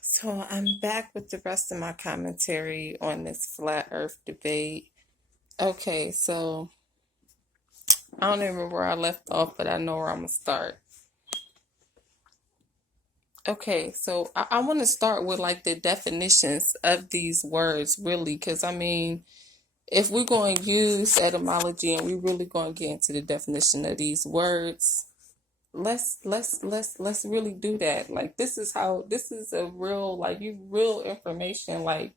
So I'm back with the rest of my commentary on this flat earth debate. Okay, so I don't even remember where I left off, but I know where I'm gonna start. Okay, so I want to start with like the definitions of these words, really, because I mean, if we're going to use etymology and we're really going to get into the definition of these words, let's really do that. Like this is a real like you real information. Like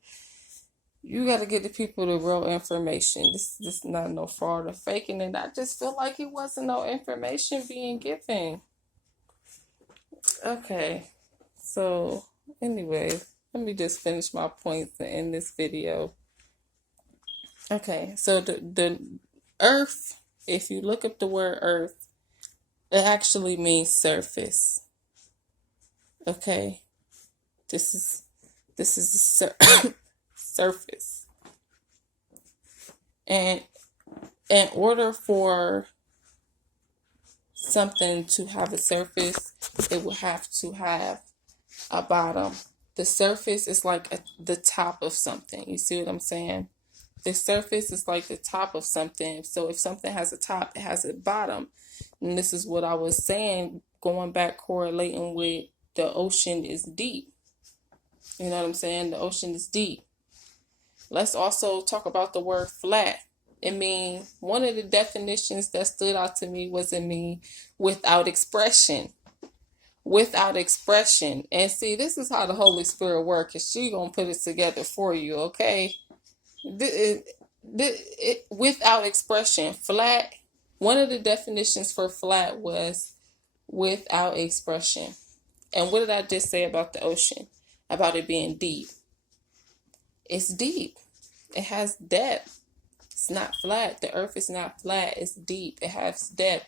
you got to get the people the real information. This is not no fraud or faking, and I just feel like it wasn't no information being given. Okay, so anyway, let me just finish my points and end this video. Okay, so the earth, if you look up the word earth, it actually means surface. Okay, this is the surface, and in order for something to have a surface, it will have to have a bottom. The surface is like the top of something. You see what I'm saying? The surface is like the top of something. So if something has a top, it has a bottom. And this is what I was saying, going back correlating with the ocean is deep. You know what I'm saying? The ocean is deep. Let's also talk about the word flat. It means, one of the definitions that stood out to me was it mean without expression. Without expression. And see, this is how the Holy Spirit works. She gonna put it together for you, okay? Without expression. Flat. One of the definitions for flat was without expression. And what did I just say about the ocean? About it being deep. It's deep. It has depth. It's not flat. The earth is not flat. It's deep. It has depth.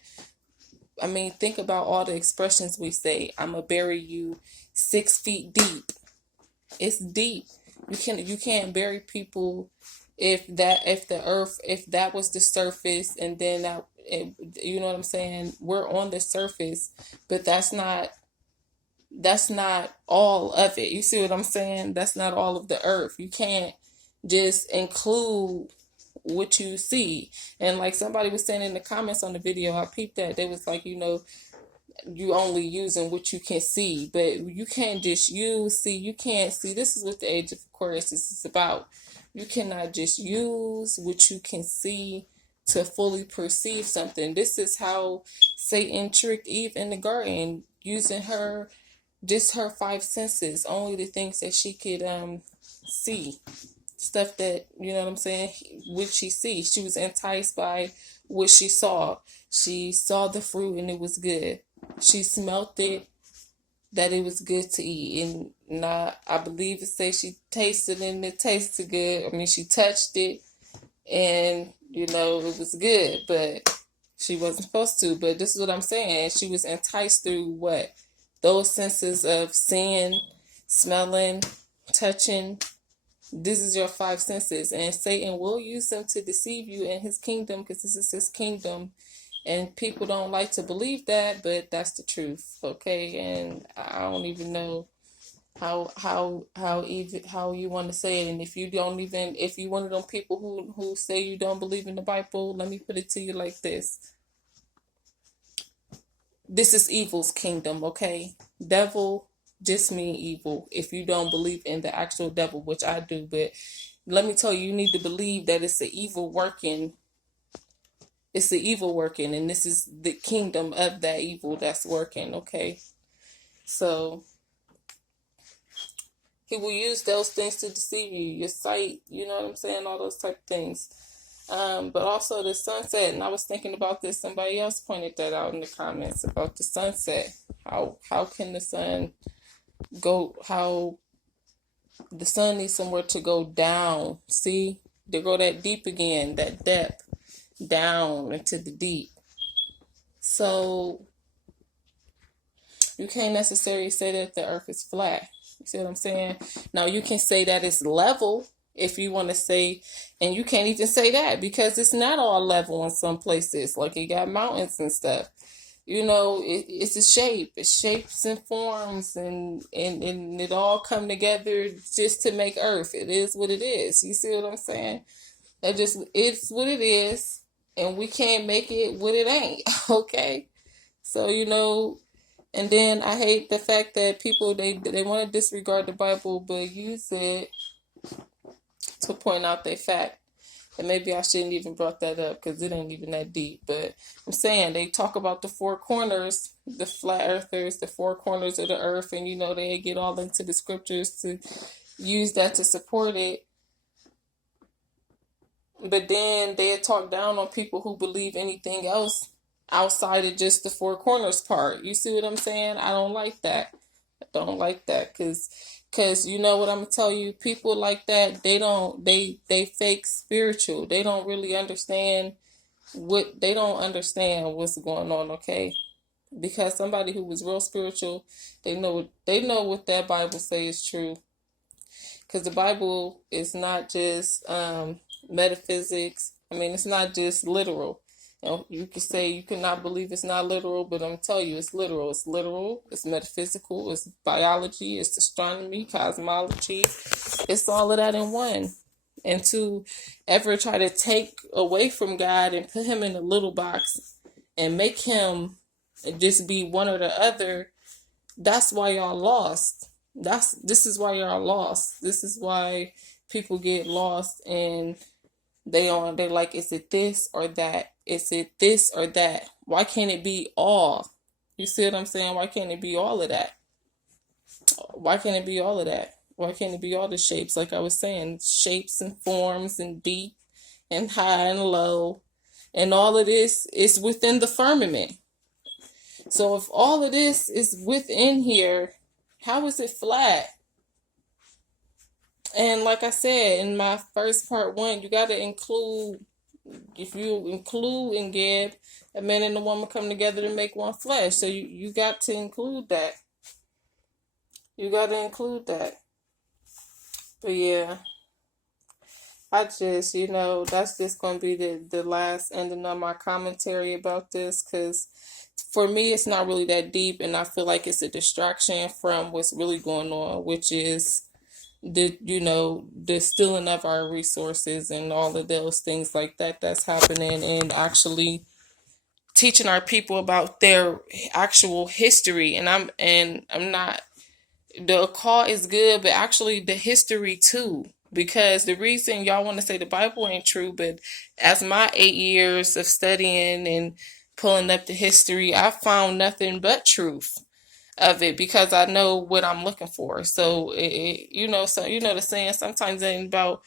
I mean, think about all the expressions we say. I'm gonna bury you 6 feet deep. It's deep. You can't bury people if that was the surface, and then you know what I'm saying. We're on the surface, but that's not all of it. You see what I'm saying? That's not all of the earth. You can't just include what you see. And like somebody was saying in the comments on the video, I peeped that. They was like, you only using what you can see, but you can't just you can't see. This is what the age of Aquarius is about. You cannot just use what you can see to fully perceive something. This is how Satan tricked Eve in the garden, using her 5 senses, only the things that she could see. Stuff that, you know what I'm saying, what she sees. She was enticed by what she saw. She saw the fruit and it was good. She smelt it, that it was good to eat. And I believe it says she tasted it and it tasted good. I mean, she touched it and, it was good, but she wasn't supposed to. But this is what I'm saying. She was enticed through what? Those senses of seeing, smelling, touching. This is your 5 senses, and Satan will use them to deceive you in his kingdom, because this is his kingdom, and people don't like to believe that, but that's the truth, okay? And I don't even know how you want to say it. And if you're one of them people who say you don't believe in the Bible, let me put it to you like this: this is evil's kingdom, okay? Devil just mean evil if you don't believe in the actual devil, which I do. But let me tell you, you need to believe that it's the evil working. It's the evil working, and this is the kingdom of that evil that's working, okay? So he will use those things to deceive you, your sight, you know what I'm saying, all those type of things. But also the sunset, and I was thinking about this. Somebody else pointed that out in the comments about the sunset. How can the sun how the sun needs somewhere to go down. See, they go that deep again, that depth, down into the deep. So you can't necessarily say that the earth is flat. You see what I'm saying? Now you can say that it's level if you want to say, and you can't even say that because it's not all level in some places. Like you got mountains and stuff. it's a shape. It's shapes and forms, and it all come together just to make Earth. It is what it is. You see what I'm saying? It's what it is, and we can't make it what it ain't. Okay, so and then I hate the fact that people they want to disregard the Bible, but use it to point out their fact. And maybe I shouldn't even brought that up because it ain't even that deep. But I'm saying they talk about the four corners, the flat earthers, the four corners of the earth, and they get all into the scriptures to use that to support it. But then they talk down on people who believe anything else outside of just the four corners part. You see what I'm saying? I don't like that. I don't like that because you know what I'm gonna tell you. People like that, they fake spiritual. They don't really understand they don't understand what's going on. Okay, because somebody who was real spiritual, they know what that Bible says is true. Because the Bible is not just metaphysics. I mean, it's not just literal. You can say you cannot believe it's not literal, but I'm telling you, it's literal. It's literal. It's metaphysical. It's biology. It's astronomy, cosmology. It's all of that in one. And to ever try to take away from God and put him in a little box and make him just be one or the other, that's why y'all lost. This is why y'all lost. This is why people get lost and they're like, is it this or that? Is it this or that? Why can't it be all? You see what I'm saying? Why can't it be all of that? Why can't it be all of that? Why can't it be all the shapes? Like I was saying, shapes and forms and deep and high and low. And all of this is within the firmament. So if all of this is within here, how is it flat? And like I said in my first part one, you got to include, if you include in Geb, a man and a woman come together to make one flesh. So you got to include that. You got to include that. But yeah, I just, that's just going to be the last ending of my commentary about this, because for me, it's not really that deep, and I feel like it's a distraction from what's really going on, which is the stealing of our resources and all of those things like that that's happening, and actually teaching our people about their actual history. And I'm not, the call is good, but actually the history too. Because the reason y'all want to say the Bible ain't true, but as my 8 years of studying and pulling up the history, I found nothing but truth of it, because I know what I'm looking for. So the saying, sometimes it ain't about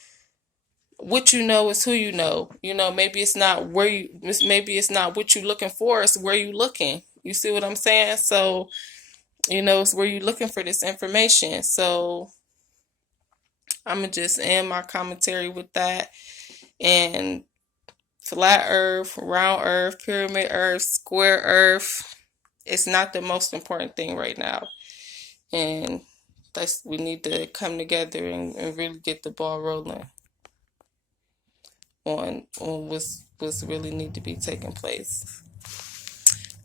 what you know, is who you know. Maybe it's not maybe it's not what you looking for, it's where you looking. You see what I'm saying? So it's where you looking for this information. So I'm gonna just end my commentary with that. And flat earth, round earth, pyramid earth, square earth, it's not the most important thing right now. And we need to come together and really get the ball rolling on what's really need to be taking place.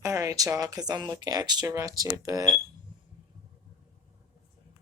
All right, y'all, because I'm looking extra ratchet, but